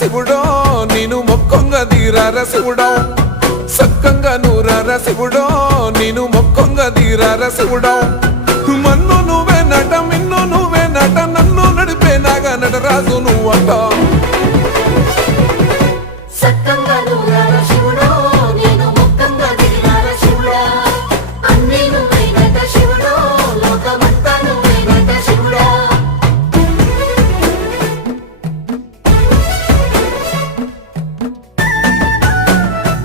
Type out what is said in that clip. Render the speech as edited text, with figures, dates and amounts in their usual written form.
శివుడో నేను మొక్కొంగ దీరార శివుడో సక్కంగా నూరార శివుడో నేను మొక్కొంగ దీరార శివుడో మన్ను నువ్వే నట మిన్ను నువ్వే నట నన్ను నడిపే నాగ నటరాజు నువ్వంట